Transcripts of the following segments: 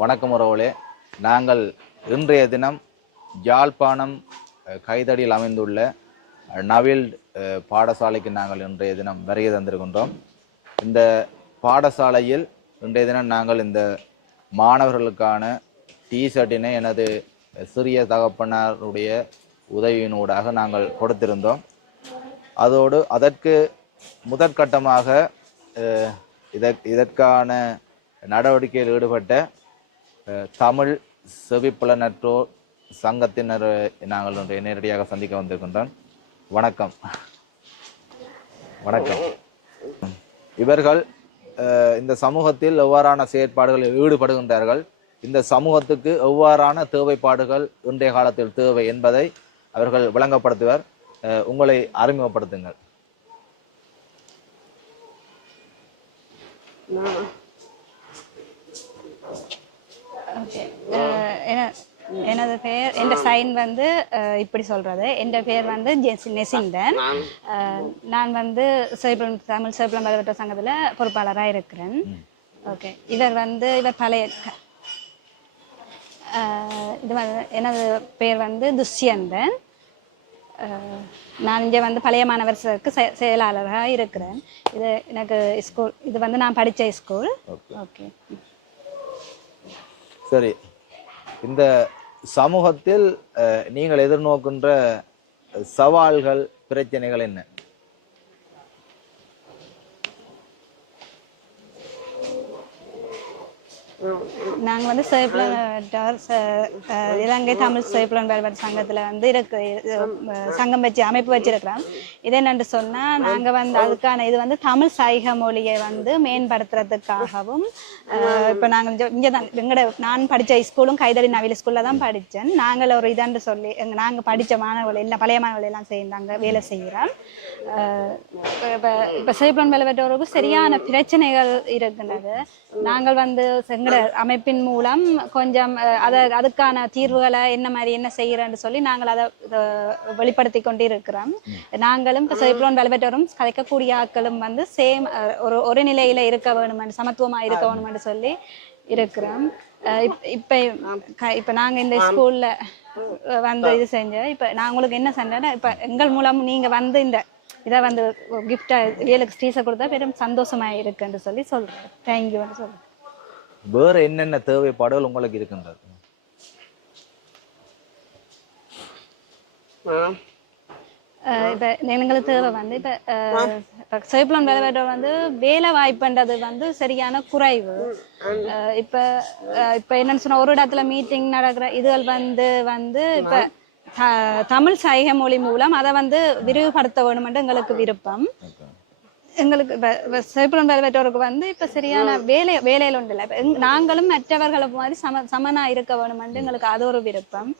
வணக்கம் உறவுகளே. நாங்கள் இன்றைய தினம் யாழ்ப்பாணம் கைதடியில் அமைந்துள்ள நவில் பாடசாலைக்கு நாங்கள் இன்றைய தினம் வருகை தந்திருக்கின்றோம். இந்த பாடசாலையில் இன்றைய தினம் நாங்கள் இந்த மாணவர்களுக்கான டிஷர்ட்டினை எனது சிறிய தகப்பனாருடைய உதவியினூடாக நாங்கள் கொடுத்திருந்தோம். அதற்கு முதற்கட்டமாக இதற்கான நடவடிக்கையில் ஈடுபட்ட தமிழ் செவிப்புலனற்றோர் சங்கத்தினர் நாங்கள் நேரடியாக சந்திக்க வந்திருக்கின்றோம். வணக்கம். வணக்கம். இவர்கள் இந்த சமூகத்தில் எவ்வாறான செயற்பாடுகளில் ஈடுபடுகின்றார்கள், இந்த சமூகத்துக்கு எவ்வாறான தேவைப்பாடுகள் இன்றைய காலத்தில் தேவை என்பதை அவர்கள் விளங்கப்படுத்துவர். உங்களை அறிமுகப்படுத்துங்கள். எனது பெயர் என் சைன் வந்து இப்படி சொல்றது. என் பெயர் வந்து நெசிந்தன். நான் வந்து தமிழ் சிவப்புலம் பலவற்ற சங்கத்துல பொறுப்பாளராக இருக்கிறேன். ஓகே. இவர் பழைய எனது பெயர் வந்து துஷ்யந்தன். நான் இங்கே வந்து பழைய மாணவர்களுக்கு செயலாளராக இருக்கிறேன். இது எனக்கு ஸ்கூல், இது வந்து நான் படித்த ஸ்கூல். ஓகே. சரி, இந்த சமூகத்தில் நீங்கள் எதிர்நோக்கின்ற சவால்கள், பிரச்சனைகள் என்ன? நாங்கள் வந்து இலங்கை தமிழ் சிவப்புலன் பலவற்ற சங்கத்தில் வந்து சங்கம் அமைப்பு வச்சிருக்கிறோம். இது என்னென்று சொன்னால், நாங்கள் வந்து அதுக்கான இது வந்து தமிழ் சைக மொழியை வந்து மேம்படுத்துறதுக்காகவும், இப்போ நாங்கள் இங்கே தான் நான் படித்த ஸ்கூலும் கைதடி நவில் ஸ்கூலில் தான் படித்தேன். நாங்கள் ஒரு இதன்று சொல்லி நாங்கள் படித்த மாணவர்கள் எல்லாம் பழைய மாணவர்கள் எல்லாம் செய்தாங்க வேலை செய்கிறோம். இப்போ சிவப்புலன் பலவற்றோருக்கு சரியான பிரச்சனைகள் இருக்கின்றது. நாங்கள் வந்து அமைப்பின் மூலம் கொஞ்சம் அதுக்கான தீர்வுகளை என்ன செய்யறேன்னு சொல்லி நாங்கள் அதை வெளிப்படுத்தி கொண்டு இருக்கிறோம். நாங்களும் இப்போ சிவப்புலன் பலவற்றோரும் கதைக்கக்கூடிய ஆட்களும் வந்து சேம் ஒரு நிலையில இருக்க வேணும், சமத்துவமா இருக்க வேணும்னு சொல்லி இருக்கிறோம். இப்ப நாங்க இந்த ஸ்கூல்ல வந்து இது செஞ்சோம். இப்ப நான் உங்களுக்கு என்ன சொன்னேன்னா, இப்ப எங்கள் மூலம் நீங்க வந்து இந்த இதை வந்து கிஃப்டா ஏழுக்கு ஸ்டீஸை கொடுத்தா பெரும் சந்தோஷமா இருக்குன்னு சொல்லி சொல்றேன். தேங்க்யூன்னு சொல்றேன். வேற என்னென்ன தேவைப்பாடுகள் உங்களுக்கு இருக்கின்றது? இப்ப எங்களுக்கு தேவை வந்து இப்ப சிவப்புலம் பலவற்ற வந்து வேலை வாய்ப்புன்றது வந்து சரியான குறைவு. இப்ப என்னன்னு சொன்னா, ஒரு இடத்துல மீட்டிங் நடக்கிற இதுகள் வந்து இப்ப தமிழ் சைகை மொழி மூலம் அதை வந்து விரிவுபடுத்த வேணுமென்று எங்களுக்கு விருப்பம். எங்களுக்கு சிவப்புலம் பலவற்றோருக்கு வந்து இப்ப சரியான வேலையில ஒன்று இல்லை. நாங்களும் மற்றவர்களை மாதிரி சமனா இருக்க வேணுமென்று எங்களுக்கு அது ஒரு விருப்பம்.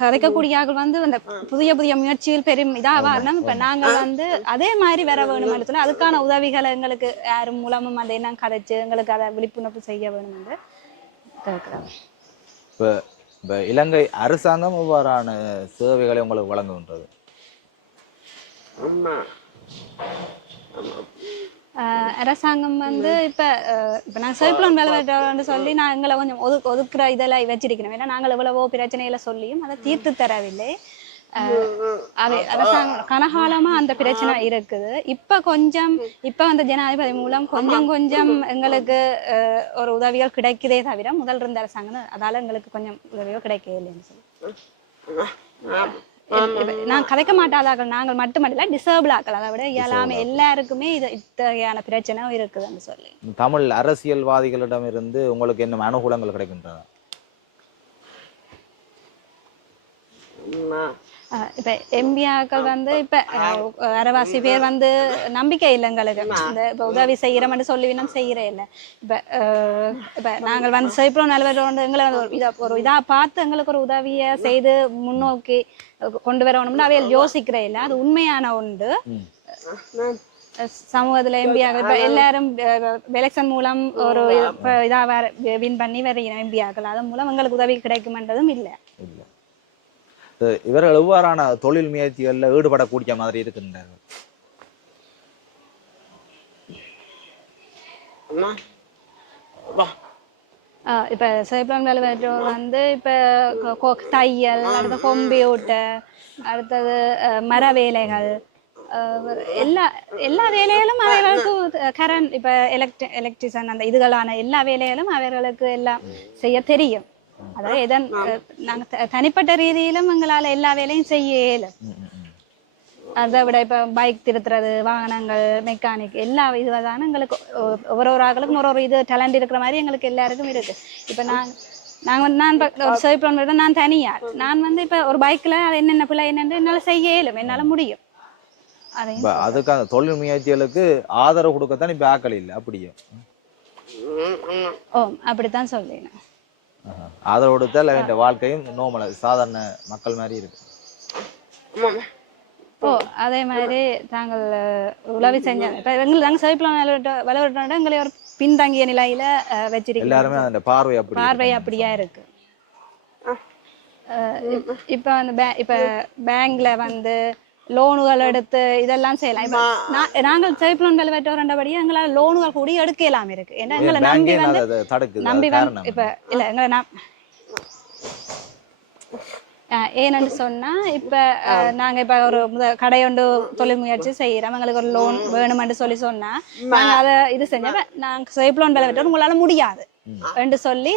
கதைக்கக்கூடிய வந்து அந்த புதிய முயற்சியில் பெரும் இதாகணும். இப்ப நாங்கள் வந்து அதே மாதிரி வர வேணும்னு சொல்லி அதுக்கான உதவிகளை எங்களுக்கு யாரும் மூலமும் அதை என்ன கதைச்சு எங்களுக்கு அதை விழிப்புணர்வு செய்ய வேணும் என்று கேட்கிறோம். இப்ப இலங்கை அரசாங்கம் எவ்வாறான சேவைகளை உங்களுக்கு வழங்குகின்றது? அரசாங்கம் வந்து இப்ப நான் சிவப்புலம் பலவற்றோர்னு சொல்லி நான் எங்களை கொஞ்சம் ஒதுக்குற இதெல்லாம் வச்சிருக்கிறோம். ஏன்னா நாங்கள் எவ்வளவோ பிரச்சனைகளை சொல்லியும் அதை தீர்த்து தரவில்லை. அரசாங்கம் கனகாலமா அந்த பிரச்சனை இருக்குது. இப்ப அந்த ஜனாதிபதி மூலம் கொஞ்சம் எங்களுக்கு ஒரு உதவிகள் கிடைக்குதே தவிர முதல் இருந்த அரசாங்கம் அதால எங்களுக்கு கொஞ்சம் உதவியோ கிடைக்கவே இல்லைன்னு சொல்லி நான் கதைக்க மாட்டாதாக்கள் நாங்கள் மட்டுமல்ல, டிசேபிள் ஆக்கள், அதை விட எல்லாமே எல்லாருக்குமே இத்தகையான பிரச்சனை இருக்குதுன்னு சொல்லி. தமிழ் அரசியல்வாதிகளிடம் இருந்து உங்களுக்கு என்ன அனுகூலங்கள் கிடைக்கின்றன? இப்ப எம்பியாக்கள் வந்து இப்ப அரைவாசி பேர் வந்து நம்பிக்கை இல்லை எங்களுக்கு. இந்த இப்ப உதவி செய்யறோம்னு சொல்லி நம்ம செய்யறே இல்லை. இப்ப நாங்கள் வந்து சிவப்புலம் பலவற்றோர் எங்களை ஒரு இதா பார்த்து எங்களுக்கு ஒரு உதவியை செய்து முன்னோக்கி கொண்டு வரணும்னு அவையில் யோசிக்கிறே இல்லை. அது உண்மையான ஒன்று. சமூகத்துல எம்பியாக்கள் இப்ப எல்லாரும் எலெக்ஷன் மூலம் ஒரு இதா வின் பண்ணி வரைகிறோம் எம்பியாக்கள். அதன் மூலம் எங்களுக்கு உதவி கிடைக்கும்ன்றதும் இல்லை. இவர்கள் எவ்வாறான தொழில் முயற்சிகளில் ஈடுபடக்கூடிய மாதிரி இருக்கின்றார்கள்? இப்ப சிவப்புலன் வேலைவாய்ப்பு வந்து இப்ப தையல், அடுத்த கம்ப்யூட்டர், அடுத்தது மர வேலைகள், எல்லா எல்லா வேலைகளும் அவர்களுக்கு கரண்ட் இப்ப எலக்ட்ரிஷியன் அந்த இதுகளான எல்லா வேலைகளும் அவர்களுக்கு எல்லாம் செய்ய தெரியும். அதாவது எதன் நாங்க தனிப்பட்ட ரீதியிலும் எங்களால எல்லா வேலையும் செய்ய இயலும். அதை விட இப்ப பைக் திருத்துறது, வாகனங்கள், மெக்கானிக் எல்லா இதுவான எங்களுக்கு ஒவ்வொரு ஆளுக்கும் ஒரு இது டேலண்ட் இருக்கிற மாதிரி எங்களுக்கு எல்லாருக்கும் இருக்கு. இப்ப நாங்க வந்து நான் ஒரு சிவப்புலன் நான் தனியார், நான் வந்து இப்ப ஒரு பைக்ல அது என்னென்ன பிள்ளை என்னென்னு என்னால செய்ய இயலும், என்னால முடியும். அதுக்கான தொழில் முயற்சிகளுக்கு ஆதரவு கொடுக்கத்தான் இப்ப ஆக்கள் இல்லை அப்படியே. ஓ அப்படித்தான் சொல்றேன். ஆதரவு கொடுத்தால் இந்த வாழ்க்கையும் நோமல சாதாரண மக்கள் மாதிரி இருக்கு. ஓ அதே மாதிரி தாங்கள் உதவி செஞ்சாங்க. இப்ப நாங்க சிவப்புலன் வளர்றோட எங்களை ஒரு பின்தங்கிய நிலையில வச்சிருக்கோம். எல்லாருமே அந்த பார்வை அப்படியா இருக்கு. இப்ப வந்து இப்ப பேங்க்ல வந்து லோனுகள் எடுத்து இதெல்லாம் செய்யலாம். நாங்கள் சிவப்புலன் வேலைவாய்ப்பு எங்களால லோனுகள் கூடி எடுக்கலாம் இருக்கு. ஏன்னா எங்களை நம்பி வந்து இப்ப இல்ல எங்களை ஏன்னு சொன்னா இப்ப நாங்க இப்ப ஒரு கடை ஒன்று தொழில் முயற்சி செய்யறோம், எங்களுக்கு ஒரு லோன் வேணுமென்று சொன்னா நாங்க அதை இது செஞ்சோம். நாங்க சிவப்புலன் வேலைவாய்ப்பு உங்களால முடியாது என்று சொல்லி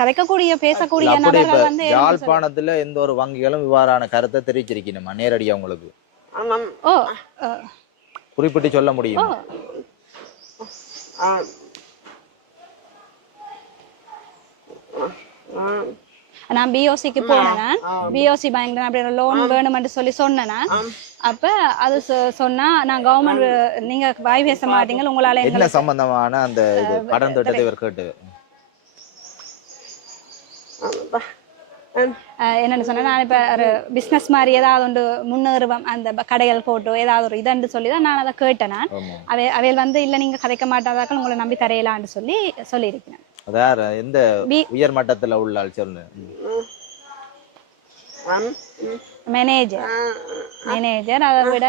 கதைக்கக்கூடிய பேசக்கூடிய நபர்கள் வந்து யாழ்ப்பாணத்துல எந்த ஒரு வங்கிகளும் இவ்வாறான கருத்தை தெரிவிச்சிருக்கணுமா நேரடியா உங்களுக்கு? ஓ குறிப்பிட்டு சொல்ல முடியும்? நான் பிஓசிக்கு போனேன். பிஓசி பேங்க்ல அப்படி லோன் வேணுமென்று சொல்லி சொன்னேன். அப்ப அது சொன்னா நான் கவர்மெண்ட் நீங்க வாய் பேச மாட்டீங்க, உங்களால என்ன சம்பந்தமான அந்த கடன் திட்டத்தை இவர் கேட்டு என்னன்னு சொன்னா நான் இப்ப ஒரு பிசினஸ் மாதிரி ஏதாவது ஒன்று முன்னேறுவோம் அந்த கடைகள் போட்டோ ஏதாவது ஒரு இதன்று சொல்லிதான் நான் அதை கேட்டேன். அவையில் வந்து இல்ல நீங்க கதைக்க மாட்டாதாக்கள் உங்களை நம்பி தரையலான்னு சொல்லியிருக்கிறேன். வேற எந்த உயர் மட்டத்துல உள்ள சொல்லு மேனேஜர் அதை விட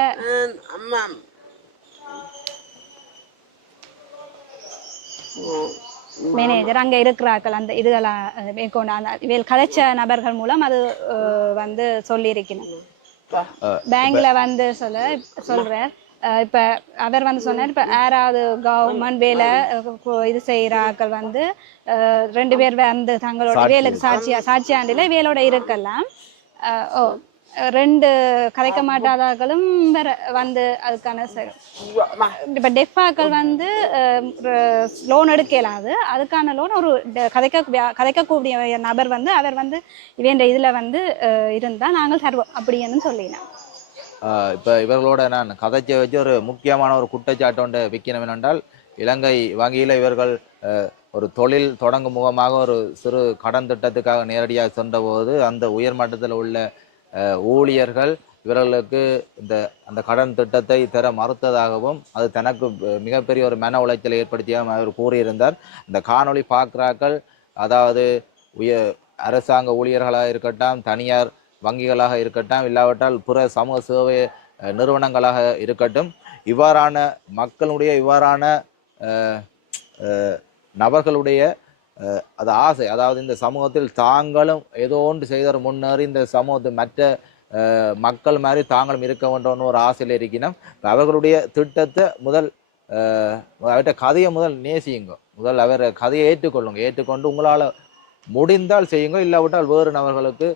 மேனேஜர் அங்க இருக்கிறார்கள் அந்த இதுகளா மேற்கொண்டு அந்த கதைச்ச நபர்கள் மூலம் அது வந்து சொல்லி இருக்கணும். பேங்க்ல வந்து சொல்றேன். இப்ப அவர் வந்து சொன்னார், இப்ப யாராவது கவர்மெண்ட் வேலை இது செய்யறாக்கள் வந்து 2 பேர் வந்து தங்களோட வேலைக்கு சாட்சியாண்டில வேலோட இருக்கலாம். 2 கதைக்க மாட்டாதாக்களும் வந்து அதுக்கான இப்ப டெஃபாக்கள் வந்து லோன் எடுக்கலாது. அதுக்கான லோன் ஒரு கதைக்கக்கூடிய நபர் வந்து அவர் வந்து இவன் இதுல வந்து இருந்தா நாங்கள் தருவோம் அப்படின்னு சொல்லினோம். இப்ப இவர்களோட நான் கதைச்சை வச்சு ஒரு முக்கியமான ஒரு குற்றச்சாட்டு ஒன்று வைக்கணும் என்னென்றால், இலங்கை வங்கியில இவர்கள் ஒரு தொழில் தொடங்கும் முகமாக ஒரு சிறு கடன் திட்டத்துக்காக நேரடியாக சென்ற போது அந்த உயர்மட்டத்தில் உள்ள ஊழியர்கள் இவர்களுக்கு அந்த கடன் திட்டத்தை தர மறுத்ததாகவும் அது தனக்கு மிகப்பெரிய ஒரு மன உளைச்சலை ஏற்படுத்தியும் அவர் கூறியிருந்தார். இந்த காணொளி பார்க்கிறார்கள், அதாவது அரசாங்க ஊழியர்களாக இருக்கட்டும், தனியார் வங்கிகளாக இருக்கட்டும், இல்லாவிட்டால் பிற சமூக சேவை நிறுவனங்களாக இருக்கட்டும், இவ்வாறான மக்களுடைய இவ்வாறான நபர்களுடைய அது ஆசை, அதாவது இந்த சமூகத்தில் தாங்களும் ஏதோ ஒன்று செய்தார் முன்னேறி இந்த சமூகத்தை மற்ற மக்கள் மாதிரி தாங்களும் இருக்க வேண்டும்னு ஒரு ஆசையில் இருக்கணும். அவர்களுடைய திட்டத்தை அவர்கிட்ட கதையை முதல் நேசியுங்க, முதல் அவர் கதையை ஏற்றுக்கொண்டு உங்களால் முடிந்தால் செய்யுங்க, இல்லாவிட்டால் வேறு நபர்களுக்கு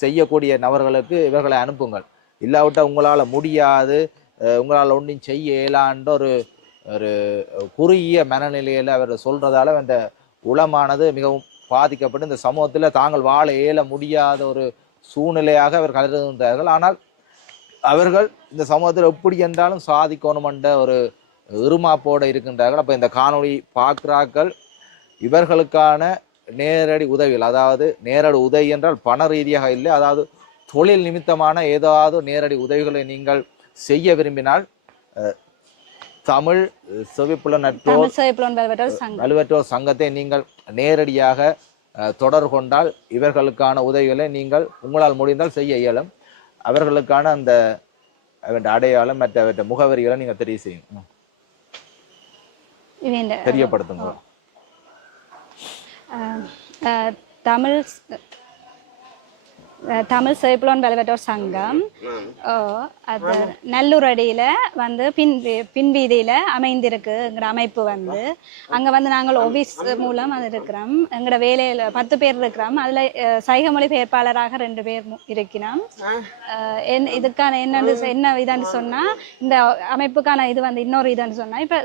செய்யக்கூடிய நபர்களுக்கு இவர்களை அனுப்புங்கள். இல்லாவிட்டால் உங்களால் முடியாது, உங்களால் ஒன்றும் செய்ய இயலான்ற ஒரு குறுகிய மனநிலையில் அவர் சொல்றதால அந்த உளமானது மிகவும் பாதிக்கப்பட்டு இந்த சமூகத்தில் தாங்கள் வாழ இயல முடியாத ஒரு சூழ்நிலையாக அவர் கருதுகின்றார்கள். ஆனால் அவர்கள் இந்த சமூகத்தில் எப்படி என்றாலும் சாதிக்கணும் என்ற ஒரு இருமாப்போடு இருக்கின்றார்கள். அப்போ இந்த காணொளி பார்க்கிறார்கள் இவர்களுக்கான நேரடி உதவிகள், அதாவது நேரடி உதவி என்றால் பண ரீதியாக இல்லை, அதாவது தொழில் நிமித்தமான ஏதாவது நேரடி உதவிகளை நீங்கள் செய்ய விரும்பினால் தமிழ் செவிப்புலன் நல்வற்றோர் சங்கத்தை நீங்கள் நேரடியாக தொடர்பு கொண்டால் இவர்களுக்கான உதவிகளை நீங்கள் உங்களால் முடிந்தால் செய்ய இயலும். அவர்களுக்கான அந்த அடையாளம் மற்ற முகவரிகளை நீங்க தெரிவு செய்யும் தெரியப்படுத்துங்க. அஹ், அஹ், தமிழ் தமிழ் சேப்பிலோன் வெல்வெட்டோர் சங்கம் அது நல்லூர் அடியில் வந்து பின்வீதியில் அமைந்திருக்குங்கிற அமைப்பு வந்து அங்கே வந்து நாங்கள் ஆஃபீஸ் மூலம் அது இருக்கிறோம். எங்களோட வேலையில் 10 பேர் இருக்கிறோம். அதில் சைகை மொழி பெயர்ப்பாளராக 2 பேர் இருக்கிறோம். இதுக்கான என்ன இதான்னு சொன்னால் இந்த அமைப்புக்கான இது வந்து இன்னொரு இதான்னு சொன்னால் இப்போ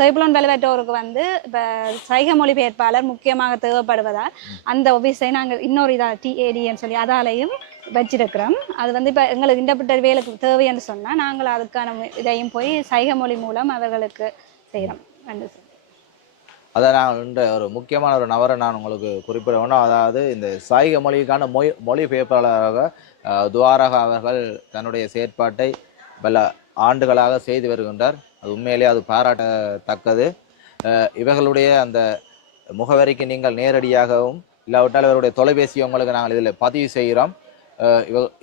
சேப்பிலோன் வெல்வெட்டோருக்கு வந்து இப்போ சைகை மொழி பெயர்ப்பாளர் முக்கியமாக தேவைப்படுவதால் அந்த ஆஃபீஸை நாங்கள் இன்னொரு இதாக டிஏடின்னு சொல்லி அதாலையும் வச்சிருக்கிறோம். அது வந்து இப்போ எங்களுக்கு இன்டர்பிரிட்டர் வேலைக்கு தேவைன்னு சொன்னால் நாங்கள் அதுக்கான இதையும் போய் சைகை மொழி மூலம் அவர்களுக்கு செய்கிறோம். அதை நான் ஒரு முக்கியமான ஒரு நபரை நான் உங்களுக்கு குறிப்பிட வேணும். அதாவது இந்த சைகை மொழிக்கான மொழிபெயர்ப்பாளராக துவாரகா அவர்கள் தன்னுடைய செயற்பாட்டை பல ஆண்டுகளாக செய்து வருகின்றார். அது உண்மையிலே அது பாராட்டத்தக்கது. இவர்களுடைய அந்த முகவரிக்கு நீங்கள் நேரடியாகவும் இல்லாவிட்டால் இவருடைய தொலைபேசி உங்களுக்கு நாங்கள் இதில் பதிவு செய்கிறோம்.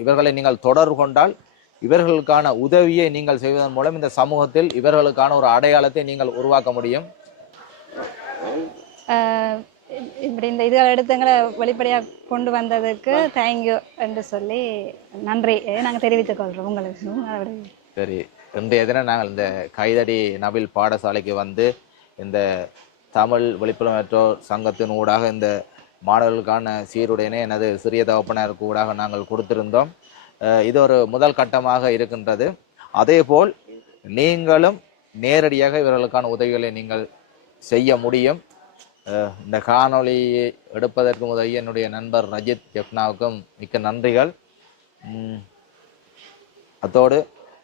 இவர்களை நீங்கள் தொடர்பு கொண்டால் இவர்களுக்கான உதவியை நீங்கள் செய்வதன் மூலம் இந்த சமூகத்தில் இவர்களுக்கான ஒரு அடையாளத்தை நீங்கள் உருவாக்க முடியும். இப்படி இந்த இதுகளை எடுத்து எங்களை வெளிப்படையாக கொண்டு வந்ததுக்கு தேங்க்யூ என்று சொல்லி நன்றி நாங்கள் தெரிவித்துக் கொள்கிறோம் உங்களுக்கு. சரி, இன்றைய தினம் நாங்கள் இந்த கைதடி நபில் பாடசாலைக்கு வந்து இந்த தமிழ் விழிப்புணர்வோர் சங்கத்தின் ஊடாக இந்த மாணவர்களுக்கான சீருடையினை எனது சிறிய தகப்பனருக்கு ஊடாக நாங்கள் கொடுத்திருந்தோம். இது ஒரு முதல் கட்டமாக இருக்கின்றது. அதேபோல் நீங்களும் நேரடியாக இவர்களுக்கான உதவிகளை நீங்கள் செய்ய முடியும். இந்த காணொளியை எடுப்பதற்கு உதவி என்னுடைய நண்பர் ரஜித் ஜெப்னாவுக்கும் மிக்க நன்றிகள். அதோடு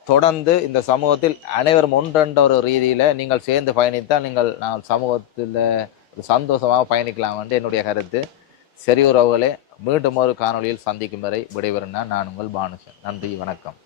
தொடர்ந்து இந்த சமூகத்தில் அனைவரும் ஒன்றென்ற ஒரு ரீதியில் நீங்கள் சேர்ந்து பயணித்தால் நாங்கள் சமூகத்தில் சந்தோஷமாக பயணிக்கலாம் என்று என்னுடைய கருத்து. சரி உறவுகளே, மீண்டும் ஒரு காணொளியில் சந்திக்கும் வரை விடைபெறும் நான் உங்கள் பானுசன். நன்றி, வணக்கம்.